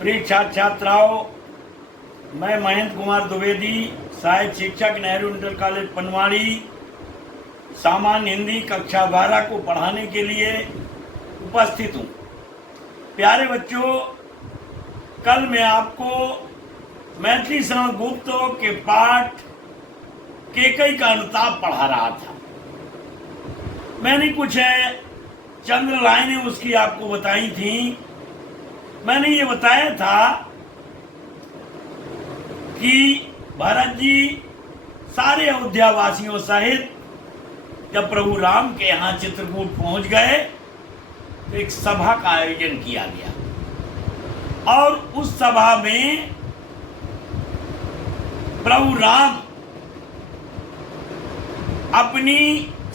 प्रिय छात्र छात्राओं, मैं महेंद्र कुमार द्विवेदी, सहायक शिक्षक, नेहरू इंटर कॉलेज पनवाड़ी, सामान्य हिंदी कक्षा 12 को पढ़ाने के लिए उपस्थित हूँ। प्यारे बच्चों, कल मैं आपको मैथिली गुप्त के पाठ केकई का अनुताप पढ़ा रहा था। मैंने कुछ चंद्र लाइनें उसकी आपको बताई थी। मैंने ये बताया था कि भरत जी सारे अयोध्यावासियों सहित जब प्रभु राम के यहाँ चित्रकूट पहुंच गए तो एक सभा का आयोजन किया गया और उस सभा में प्रभु राम अपनी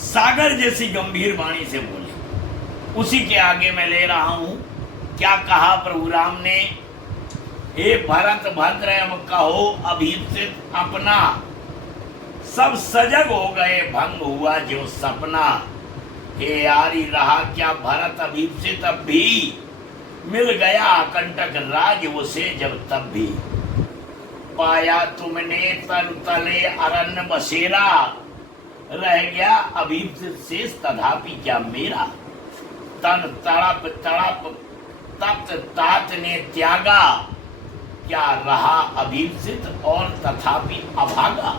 सागर जैसी गंभीर वाणी से बोले। उसी के आगे मैं ले रहा हूं। क्या कहा प्रभु राम ने? हे भरत भद्र कहो अभीप्सित अपना, सब सजग हो गए भंग हुआ जो सपना। हे यारी रहा क्या भरत अभीप्सित अब भी, मिल गया कंटक राज उसे जब तब भी। पाया तुमने तन तले अरण्य बसेरा, रह गया अभीप्सित शेष तथापि क्या मेरा। तन तड़प तड़प तप्त तात ने त्यागा, क्या रहा अभीप्सित और तथापि अभागा।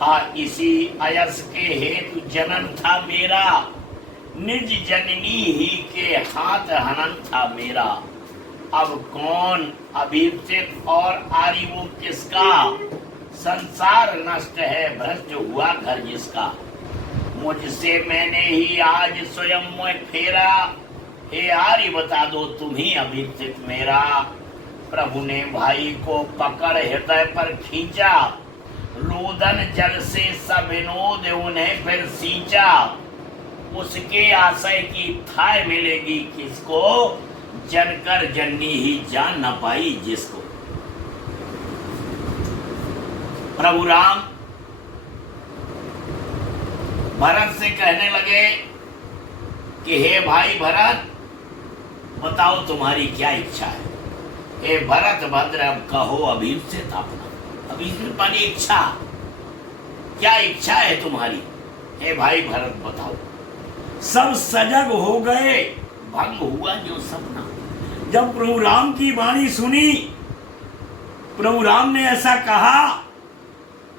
हाँ इसी अयस के हेतु जनन था मेरा, निज जननी ही के हाथ हनन था मेरा। अब कौन अभीप्सित और आरी वो किसका, संसार नष्ट है भ्रष्ट हुआ घर जिसका। मुझसे मैंने ही आज स्वयं में फेरा, हे आर्य बता दो तुम ही अभीप्सित मेरा। प्रभु ने भाई को पकड़ हृदय पर खींचा, रोदन जल से सब विनोद उन्हें फिर सींचा। उसके आशय की थाय मिलेगी किसको, जनकर जननी ही जान न पाई जिसको। प्रभु राम भरत से कहने लगे कि हे भाई भरत, बताओ तुम्हारी क्या इच्छा है। हे भरत भद्र अब कहो अभीप्सित अपना। अभीप्सित मानी इच्छा, क्या इच्छा है तुम्हारी? हे भाई भरत बताओ। सब सजग हो गए भंग हुआ जो सपना। जब प्रभु राम की वाणी सुनी, प्रभु राम ने ऐसा कहा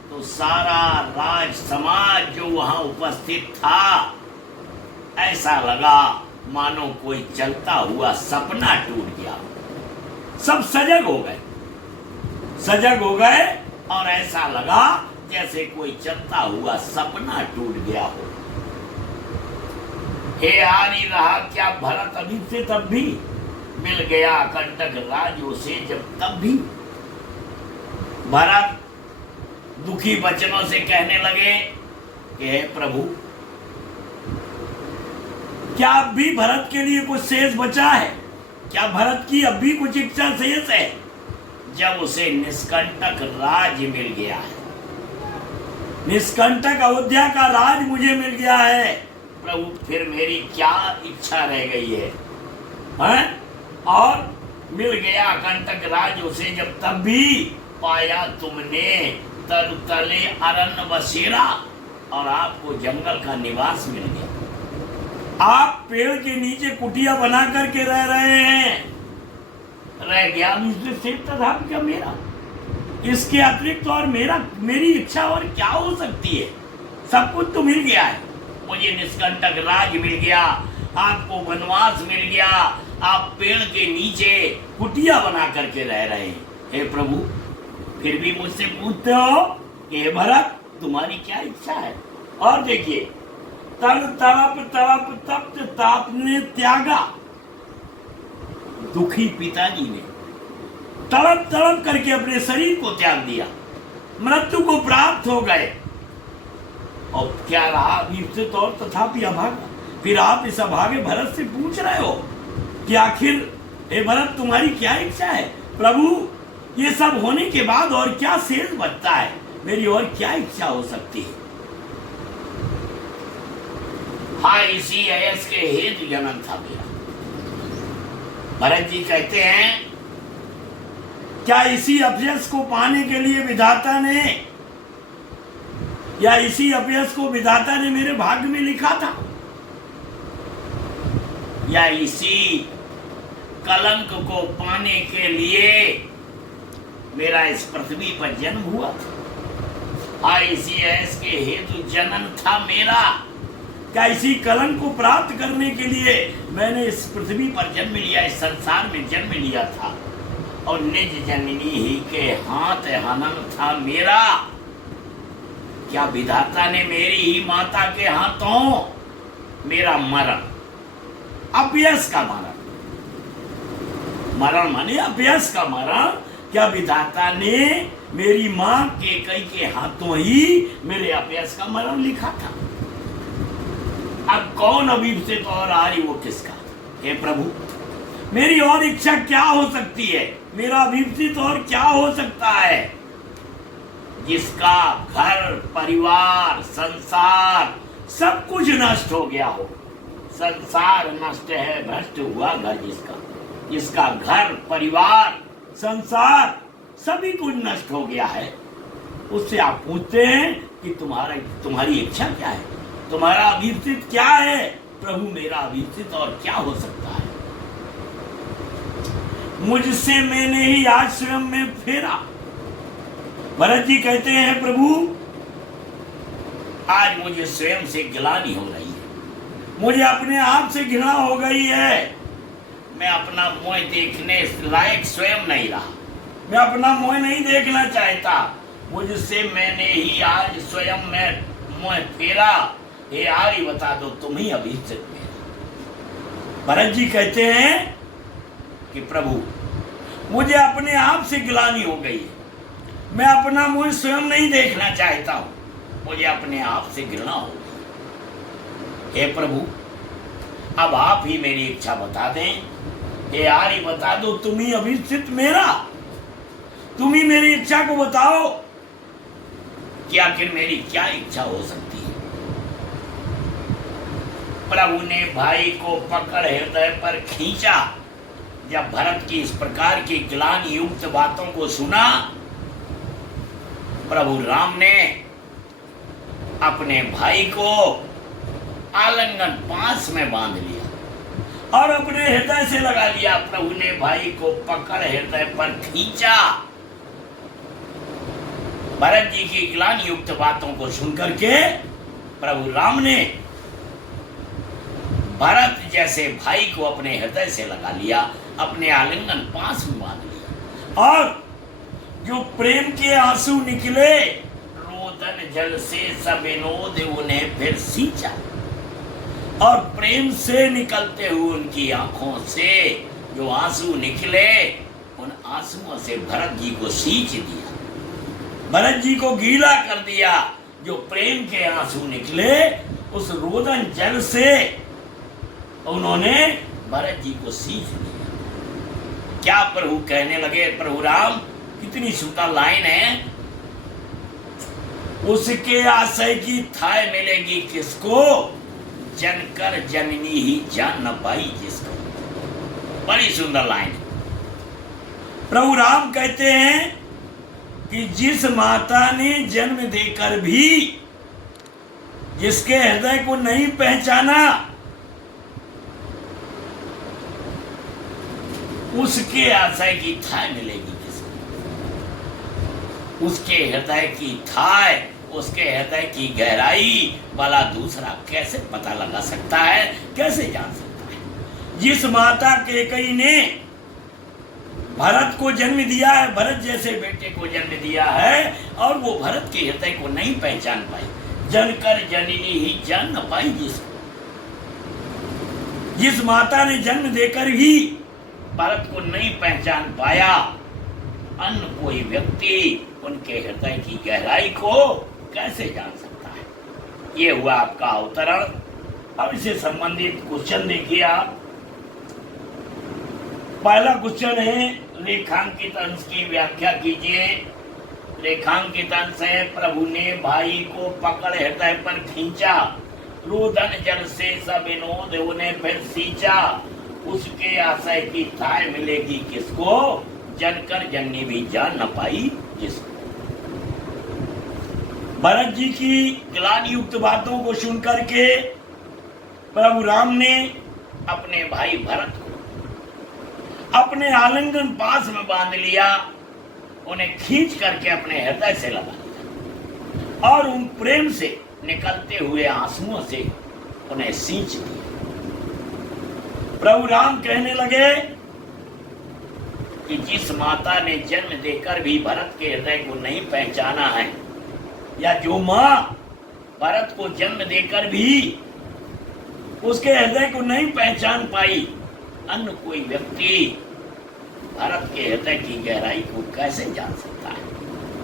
तो सारा राज समाज जो वहां उपस्थित था, ऐसा लगा मानो कोई चलता हुआ सपना टूट गया। सब सजग हो गए, सजग हो गए और ऐसा लगा जैसे कोई चलता हुआ सपना टूट गया हो। हे आरी रहा क्या भरत अभी से तब भी, मिल गया कंटक राज उसे जब तब भी। भरत दुखी वचनों से कहने लगे कि हे प्रभु, क्या अब भी भरत के लिए कुछ शेष बचा है? क्या भरत की अब भी कुछ इच्छा शेष है? जब उसे निष्कंटक राज मिल गया है, निष्कंटक अयोध्या का राज मुझे मिल गया है, प्रभु फिर मेरी क्या इच्छा रह गई है? और मिल गया कंटक राज उसे जब तब भी, पाया तुमने तरु तले अरण्य बसेरा, और आपको जंगल का निवास मिल गया। आप पेड़ के नीचे कुटिया बना करके रह रहे हैं, रह गया तथापि क्या मेरा। इसके अतिरिक्त और मेरी इच्छा और क्या हो सकती है? सब कुछ तो मिल गया है। मुझे निष्कंटक राज मिल गया, आपको वनवास मिल गया, आप पेड़ के नीचे कुटिया बना करके रह रहे हैं। हे प्रभु, फिर भी मुझसे पूछते हो कि हे भरत तुम्हारी क्या इच्छा है? और देखिए, तन तड़प तड़प तप्त ताप ने त्यागा। दुखी पिताजी ने तड़प तड़प करके अपने शरीर को त्याग दिया, मृत्यु को प्राप्त हो गए। और क्या रहा अभीप्सित और तथापि अभागा। फिर आप इस अभागे भरत से पूछ रहे हो कि आखिर हे भरत तुम्हारी क्या इच्छा है? प्रभु, ये सब होने के बाद और क्या शेष बचता है? मेरी और क्या इच्छा हो सकती है? हाँ इसी अयस के हेतु जन्म था मेरा। भरत जी कहते हैं क्या इसी अपयश को पाने के लिए विधाता ने, या इसी अपयश को विधाता ने मेरे भाग्य में लिखा था, या इसी कलंक को पाने के लिए मेरा इस पृथ्वी पर जन्म हुआ था? इसी ऐस के हेतु जन्म था मेरा? क्या इसी कलंक को प्राप्त करने के लिए मैंने इस पृथ्वी पर जन्म लिया, इस संसार में जन्म लिया था? और निज जननी ही के हाथ हनन था मेरा। क्या विधाता ने मेरी ही माता के हाथों मेरा मरण, अपयश का मरण, मरण माने अपयश का मरण, क्या विधाता ने मेरी मां कैकेयी के हाथों ही मेरे अपयश का मरण लिखा था? अब कौन अभिप्सित और आर्य वो किसका? हे प्रभु, मेरी और इच्छा क्या हो सकती है? मेरा अभिप्सित और क्या हो सकता है? जिसका घर परिवार संसार सब कुछ नष्ट हो गया हो। संसार नष्ट है, भ्रष्ट हुआ घर जिसका घर परिवार संसार सभी कुछ नष्ट हो गया है, उससे आप पूछते हैं कि तुम्हारी इच्छा क्या है, तुम्हारा अभिप्सित क्या है? प्रभु, मेरा अभिप्सित और क्या हो सकता है? मुझसे मैंने ही आज स्वयं में फेरा। भरत जी कहते हैं, प्रभु आज मुझे स्वयं से गिलानी हो रही है, मुझे अपने आप से घृणा हो गई है। मैं अपना मुंह देखने लायक स्वयं नहीं रहा, मैं अपना मुंह नहीं देखना चाहता। मुझसे मैंने ही आज स्वयं में मुंह फेरा। हे आर्य, बता दो तुम ही अभिप्सित मेरा। भरत जी कहते हैं कि प्रभु, मुझे अपने आप से गिलानी हो गई है, मैं अपना मुंह स्वयं नहीं देखना चाहता हूं, मुझे अपने आप से घृणा हो गई। हे प्रभु, अब आप ही मेरी इच्छा बता दें। हे आर्य, बता दो तुम ही अभिप्सित मेरा, तुम ही मेरी इच्छा को बताओ कि आखिर मेरी क्या इच्छा हो सकती है? प्रभु ने भाई को पकड़ हृदय पर खींचा। जब भरत की इस प्रकार की ग्लानि युक्त बातों को सुना, प्रभु राम ने अपने भाई को आलिंगन पास में बांध लिया और अपने हृदय से लगा लिया। प्रभु ने भाई को पकड़ हृदय पर खींचा। भरत जी की ग्लानि युक्त बातों को सुनकर के प्रभु राम ने भरत जैसे भाई को अपने हृदय से लगा लिया, अपने आलिंगन पास में बांध लिया, और जो प्रेम के आंसू निकले रोदन जल से सब विनोद उन्हें फिर सींचा। और प्रेम से निकलते हुए उनकी आंखों से जो आंसू निकले, उन आंसुओं से भरत जी को सींच दिया, भरत जी को गीला कर दिया। जो प्रेम के आंसू निकले, उस रोदन जल से उन्होंने भरत जी को सींच दिया। क्या प्रभु कहने लगे? प्रभु राम, कितनी सुंदर लाइन है। उसके आशय की थाय मिलेगी किसको, जनकर जननी ही जान न पाई जिसको। बड़ी सुंदर लाइन है। प्रभु राम कहते हैं कि जिस माता ने जन्म देकर भी जिसके हृदय को नहीं पहचाना, उसके आशय की थाय मिलेगी किसको? उसके हृदय की थाय, उसके हृदय की गहराई वाला दूसरा कैसे पता लगा सकता है, कैसे जान सकता है? जिस माता कैकेयी ने भरत को जन्म दिया है, भरत जैसे बेटे को जन्म दिया है, और वो भरत के हृदय को नहीं पहचान पाई, जनकर जननी ही जान न पाई जिसको। जिस माता ने जन्म देकर भी भरत को नहीं पहचान पाया, अन्य कोई व्यक्ति उनके हृदय की गहराई को कैसे जान सकता है? ये हुआ आपका अवतरण। अब इससे संबंधित क्वेश्चन देखिए आप। पहला क्वेश्चन है, रेखांकित अंश की व्याख्या कीजिए। रेखांकित अंश है, प्रभु ने भाई को पकड़ हृदय पर खींचा, रोदन जल से सब विनोद उन्हें फिर सींचा। उसके आशय की थाय मिलेगी किसको, जनकर जननी भी जान न पाई जिसको। भरत जी की ग्लानि युक्त बातों को सुनकर के प्रभु राम ने अपने भाई भरत को अपने आलिंगन पास में बांध लिया, उन्हें खींच करके अपने हृदय से लगा लिया और उन प्रेम से निकलते हुए आंसुओं से उन्हें सींच दिया। प्रभु राम कहने लगे कि जिस माता ने जन्म देकर भी भरत के हृदय को नहीं पहचाना है, या जो मां भरत को जन्म देकर भी उसके हृदय को नहीं पहचान पाई, अन्य कोई व्यक्ति भरत के हृदय की गहराई को कैसे जान सकता है।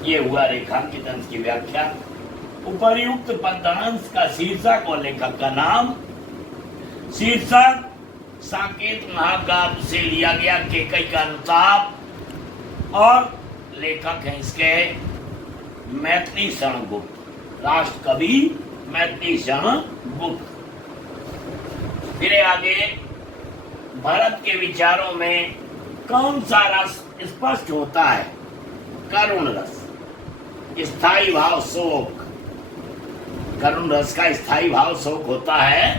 ये हुआ रेखांकित अंश की व्याख्या। उपर्युक्त पद्यांश का शीर्षक और लेखक का नाम। शीर्षक साकेत महाकाव्य से लिया गया केकई का अनुताप, और लेखक हैं इसके मैथिली शरण गुप्त, राष्ट्र कवि मैथिली शरण गुप्त। फिर आगे भरत के विचारों में कौन सा रस स्पष्ट होता है? करुण रस, स्थायी भाव शोक। करुण रस का स्थायी भाव शोक होता है,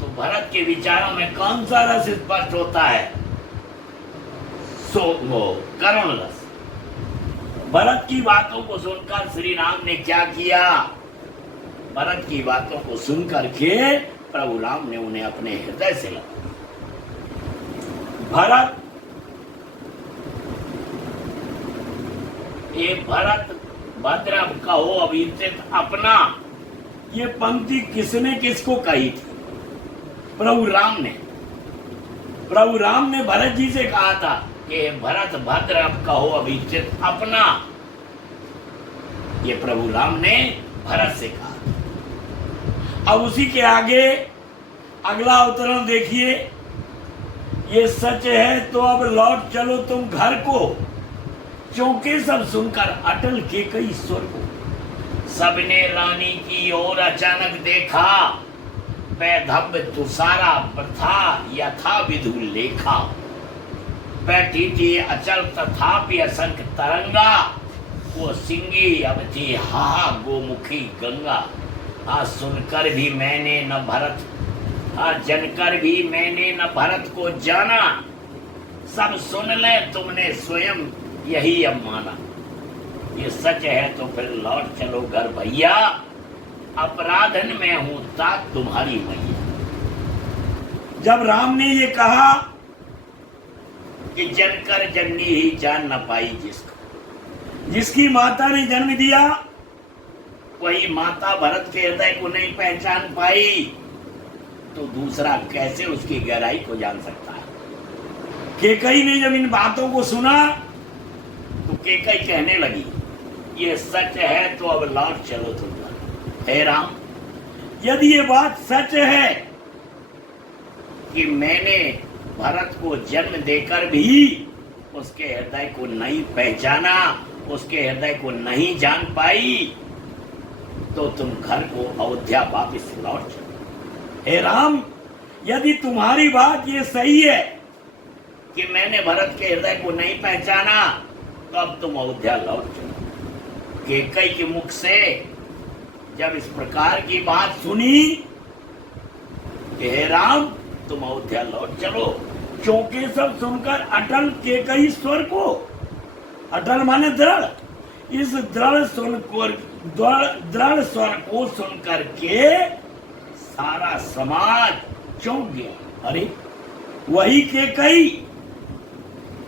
तो भरत के विचारों में कौन सा रस स्पष्ट होता है? करुण रस। भरत की बातों को सुनकर श्री राम ने क्या किया? भरत की बातों को सुनकर के प्रभु राम ने उन्हें अपने हृदय से लगा। भरत, ये भरत भद्र कहो अभिषेक अपना, ये पंक्ति किसने किसको कही थी? प्रभु राम ने। प्रभु राम ने भरत जी से कहा था कि भरत भद्र अब कहो अभिषेक अपना। ये प्रभु राम ने भरत से कहा। अब उसी के आगे अगला अवतरण देखिए। ये सच है तो अब लौट चलो तुम घर को, चौंके सब सुनकर अटल केकई स्वर को। सबने रानी की ओर अचानक देखा, वैधव्य तुषारा प्रथा यथा विधु लेखा। बैठी थी अचल तथापि असंख्य तरंगा, वो सिंगी अब थी हा गोमुखी गंगा। आज सुनकर भी मैंने न भरत, आज जनकर भी मैंने न भरत को जाना। सब सुन ले तुमने स्वयं यही अब माना। ये सच है तो फिर लौट चलो घर भैया, अपराधन में हूं तात तुम्हारी मैया। जब राम ने ये कहा कि जनकर जननी ही जान न पाई जिसको, जिसकी माता ने जन्म दिया वही माता भरत के हृदय को नहीं पहचान पाई, तो दूसरा कैसे उसकी गहराई को जान सकता है? केकई ने जब इन बातों को सुना तो केकई कहने लगी, ये सच है तो अब लौट चलो तुम। हे राम, यदि ये बात सच है कि मैंने भरत को जन्म देकर भी उसके हृदय को नहीं पहचाना, उसके हृदय को नहीं जान पाई, तो तुम घर को अयोध्या वापस लौट चलो। हे राम, यदि तुम्हारी बात ये सही है कि मैंने भरत के हृदय को नहीं पहचाना, तो अब तुम अयोध्या लौट चलो। केकई के मुख से जब इस प्रकार की बात सुनी कि हे राम तुम अयोध्या लौट चलो, चौंके सब सुनकर अटल केकई स्वर को, अटल माने दृढ़, इस दृढ़ स्वर को सुनकर के सारा समाज चौंक गया। अरे वही केकई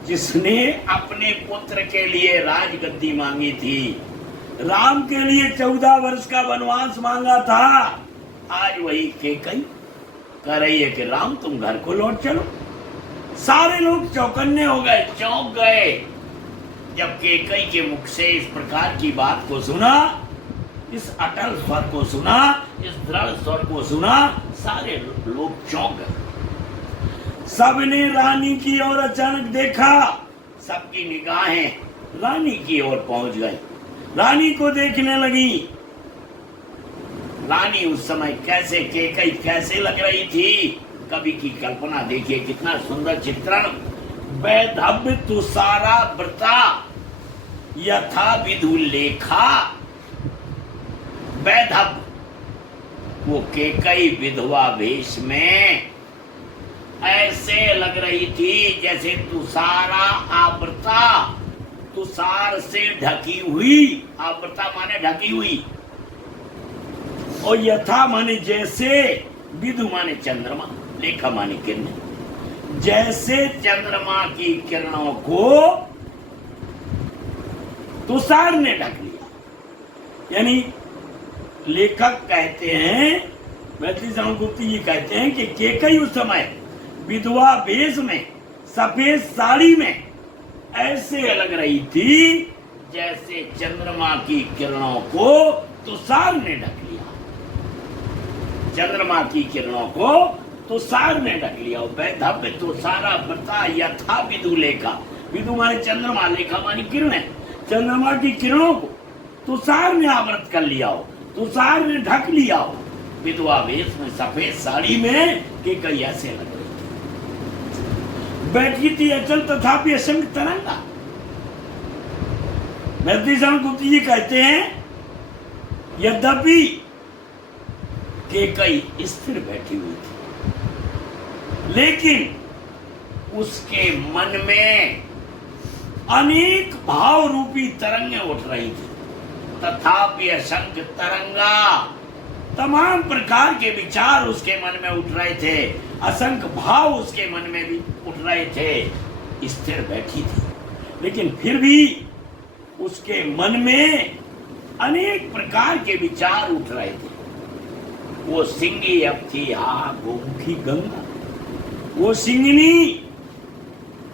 जिसने अपने पुत्र के लिए राजगद्दी मांगी थी, राम के लिए 14 वर्ष का वनवास मांगा था, आज वही केकई कह रही है कि राम तुम घर को लौट चलो। सारे लोग चौकन्ने हो गए, चौंक गए जब केकई के मुख से इस प्रकार की बात को सुना, इस अटल स्वर को सुना, इस दृढ़ स्वर को सुना, सारे लोग चौंक गए। सबने रानी की ओर अचानक देखा, सबकी निगाहें रानी की ओर पहुंच गई, रानी को देखने लगी। रानी उस समय कैसे केकई कैसे लग रही थी, कवि की कल्पना देखिए, कितना सुंदर चित्रण। वैधव्य तुषारा व्रता यथा विधु लेखा। वैधव्य वो केकई विधवा वेश में ऐसे लग रही थी जैसे तुषारा आवृता, तुषार से ढकी हुई, आवृता माने ढकी हुई, और यथा माने जैसे, विधु माने चंद्रमा, लेखा माने किरण, जैसे चंद्रमा की किरणों को तुषार ने ढक लिया। यानी लेखक कहते हैं, मैथिली गुप्ती जी कहते हैं कि केकई उस समय विधवा वेश में सफेद साड़ी में ऐसे लग रही थी जैसे चंद्रमा की किरणों को तुषार ने ढक लिया। चंद्रमा की किरणों को तुषार ने ढक लिया। वैधव्य तुषारा व्रता यथा विधु लेखा। विधु माने चंद्रमा, लेखा माने किरण है। चंद्रमा की किरणों को तुषार ने आवृत कर लिया हो, तुषार ने ढक लिया हो। विधवा वेश में सफेद साड़ी में कि कई ऐसे लग रही थी। बैठी थी अचल तथापि असंग तरंगा। मैथिली गुप्ती जी कहते हैं यद्यपि के कई स्थिर बैठी हुई थी, लेकिन उसके मन में अनेक भाव रूपी तरंगें उठ रही थी। तथापि असंख्य तरंगा, तमाम प्रकार के विचार उसके मन में उठ रहे थे, असंख्य भाव उसके मन में भी उठ रहे थे। स्थिर बैठी थी, लेकिन फिर भी उसके मन में अनेक प्रकार के विचार उठ रहे थे। वो सिंगी अब थी गोमुखी गंगा। वो सिंगनी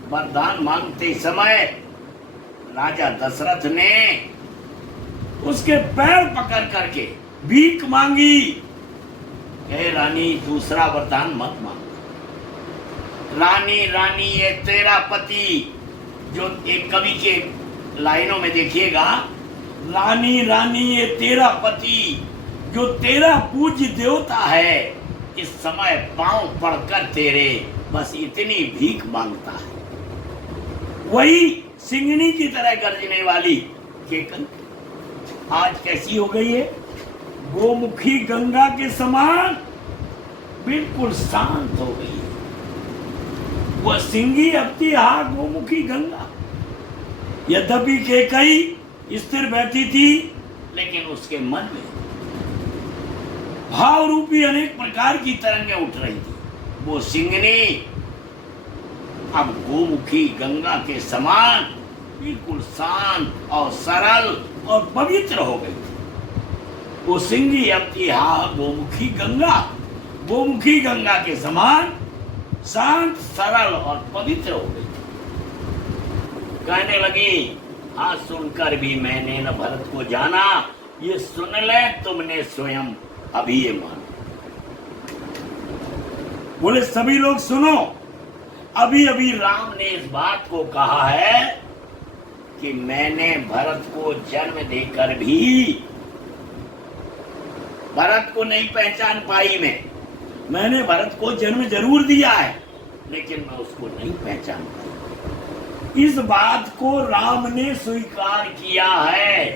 वरदान मांगते समय राजा दशरथ ने उसके पैर पकड़ करके भीख मांगी, हे रानी दूसरा वरदान मत मांग। रानी रानी ये तेरा पति, जो एक कवि के लाइनों में देखिएगा, रानी रानी ये तेरा पति जो तेरा पूज्य देवता है, इस समय पांव पड़कर तेरे बस इतनी भीख मांगता है। वही सिंगनी की तरह गर्जने वाली केकन आज कैसी हो गई है? गोमुखी गंगा के समान बिल्कुल शांत हो गई है। वह सिंगी अपती गोमुखी गंगा। यद्यपि केकई स्थिर बैठी थी, लेकिन उसके मन में भाव रूपी अनेक प्रकार की तरंगें उठ रही थी। वो सिंगनी अब गोमुखी गंगा के समान बिल्कुल शांत और सरल और पवित्र हो गई थी। वो सिंगी अब थी गोमुखी गंगा, गोमुखी गंगा के समान शांत, सरल और पवित्र हो गई थी। कहने लगी, आज सुनकर भी मैंने न भरत को जाना, ये सुन ले तुमने स्वयं अभी ये मानो। बोले सभी लोग सुनो, अभी अभी राम ने इस बात को कहा है कि मैंने भरत को जन्म देकर भी भरत को नहीं पहचान पाई। मैंने भरत को जन्म जरूर दिया है, लेकिन मैं उसको नहीं पहचान पाई। इस बात को राम ने स्वीकार किया है।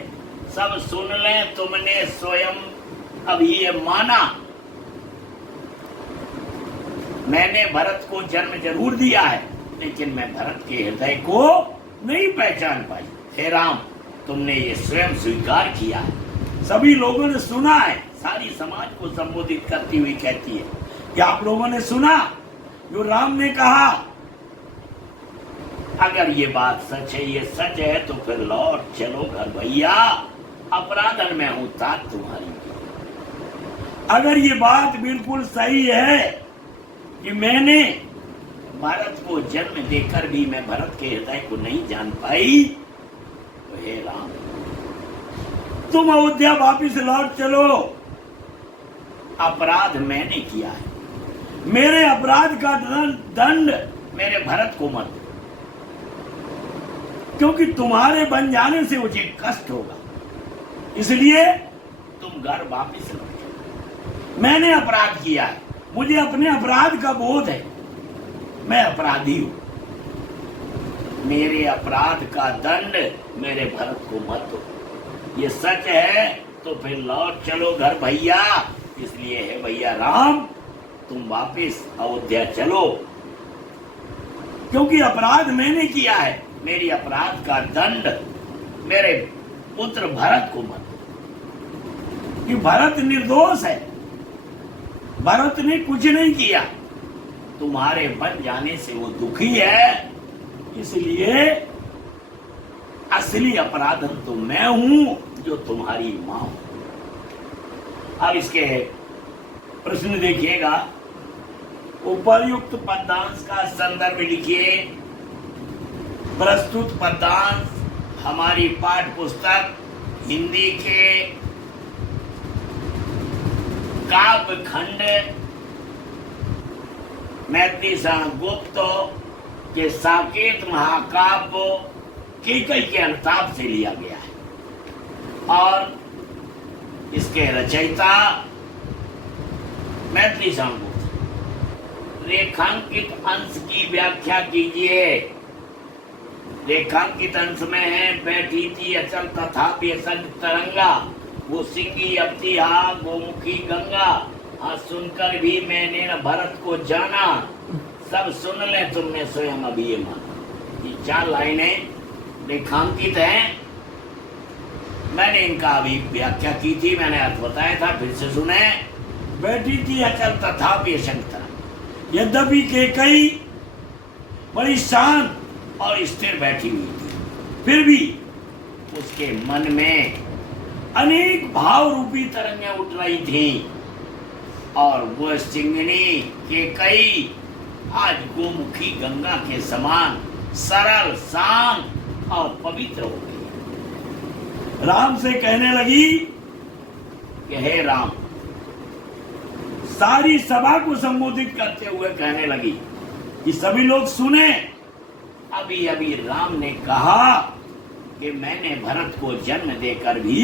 सब सुन ले तुमने स्वयं अभी ये माना। मैंने भरत को जन्म जरूर दिया है, लेकिन मैं भरत के हृदय को नहीं पहचान पाई। हे राम, तुमने ये स्वयं स्वीकार किया है। सभी लोगों ने सुना है। सारी समाज को संबोधित करती हुई कहती है कि आप लोगों ने सुना जो राम ने कहा। अगर ये बात सच है, ये सच है, तो फिर लौट चलो घर भैया, अपराधन में हूं तात तुम्हारी। अगर ये बात बिल्कुल सही है कि मैंने भरत को जन्म देकर भी मैं भरत के हृदय को नहीं जान पाई, तो हे राम, तुम अयोध्या वापिस लौट चलो। अपराध मैंने किया है, मेरे अपराध का दंड मेरे भरत को मत दो, क्योंकि तुम्हारे बन जाने से मुझे कष्ट होगा। इसलिए तुम घर वापिस लौट चलो। मैंने अपराध किया है, मुझे अपने अपराध का बोध है, मैं अपराधी हूं। मेरे अपराध का दंड मेरे भरत को मत दो। ये सच है तो फिर लौट चलो घर भैया। इसलिए है भैया राम, तुम वापिस अयोध्या चलो, क्योंकि अपराध मैंने किया है। मेरी अपराध का दंड मेरे पुत्र भरत को मत दो, कि भरत निर्दोष है, भरत ने कुछ नहीं किया। तुम्हारे बन जाने से वो दुखी है, इसलिए असली अपराधन तो मैं हूं जो तुम्हारी मां हूं। अब इसके प्रश्न देखिएगा। उपर्युक्त पदांश का संदर्भ लिखिए। प्रस्तुत पदांश हमारी पाठ्य पुस्तक हिंदी के काव्य खंड मैत्री गुप्त के साकेत महाकाव्य केकई के अनुताप से लिया गया है और इसके रचयिता मैत्री गुप्त। रेखांकित अंश की व्याख्या कीजिए। रेखांकित अंश में है, बैठी थी अचल तथापि असंग तरंगा, वो सिंगी अबती हा गोमुखी गंगा, हाँ सुनकर भी मैंने न भरत को जाना, सब सुन ले तुमने स्वयं अभी ये माना। ये 4 लाइनें रेखांकित हैं। मैंने इनका अभी व्याख्या की थी, मैंने अर्थ बताया था, फिर से सुने। बैठी थी अचल तथापि असंग तरंगा, यद्यपि केकई बड़ी शांत और स्थिर बैठी हुई थी, फिर भी उसके मन में अनेक भाव रूपी तरंगें उठ रही थी और वह सिंगनी केकई आज गोमुखी गंगा के समान सरल, शांत और पवित्र हो गई। राम से कहने लगी कि हे राम, सारी सभा को संबोधित करते हुए कहने लगी कि सभी लोग सुने। अभी अभी राम ने कहा कि मैंने भरत को जन्म देकर भी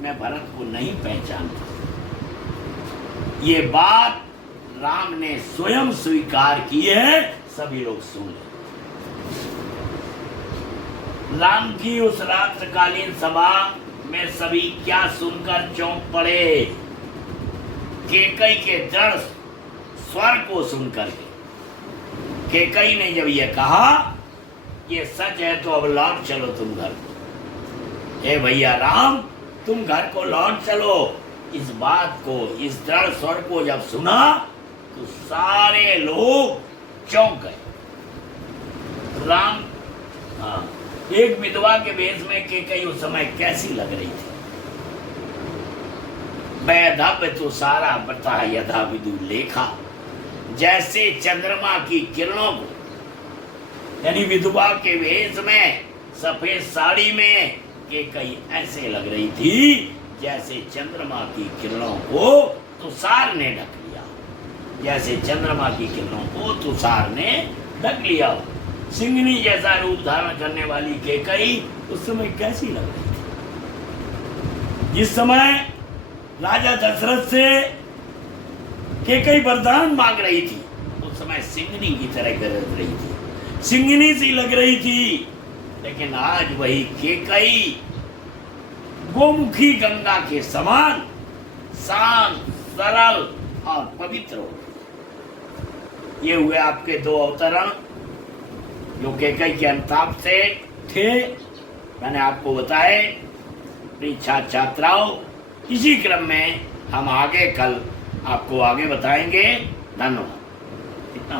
मैं भरत को नहीं पहचानता। ये बात राम ने स्वयं स्वीकार की है, सभी लोग सुन ले। राम की उस रात्रिकालीन सभा में सभी क्या सुनकर चौंक पड़े। केकई के दृढ़ स्वर को सुनकर के केकई ने जब यह कहा ये सच है तो अब लौट चलो तुम घर को। हे भैया राम, तुम घर को लौट चलो। इस बात को, इस दृढ़ स्वर को जब सुना तो सारे लोग चौंक गए। राम, हाँ, एक विधवा के वेश में केकई उस समय कैसी लग रही थी। वैधव्य तो सारा बता यथा विदु लेखा, जैसे चंद्रमा की किरणों को, यानी विधवा के वेश में सफेद साड़ी में केकई ऐसे लग रही थी जैसे चंद्रमा की किरणों को तुषार ने ढक लिया, जैसे चंद्रमा की किरणों को तुषार ने ढक लिया। सिंगनी जैसा रूप धारण करने वाली केकई उस समय कैसी लग रही थी। जिस समय राजा दशरथ से केकई वरदान मांग रही थी, उस समय सिंगनी की तरह गरज रही थी, सिंगनी सी लग रही थी। लेकिन आज वही केकई गोमुखी गंगा के समान शांत, सरल और पवित्र हो। ये हुए आपके 2 अवतरण जो केकई के अनुताप से थे, मैंने आपको बताए। प्रिय छात्राओं, इसी क्रम में हम आगे कल आपको आगे बताएंगे। धन्यवाद। इतना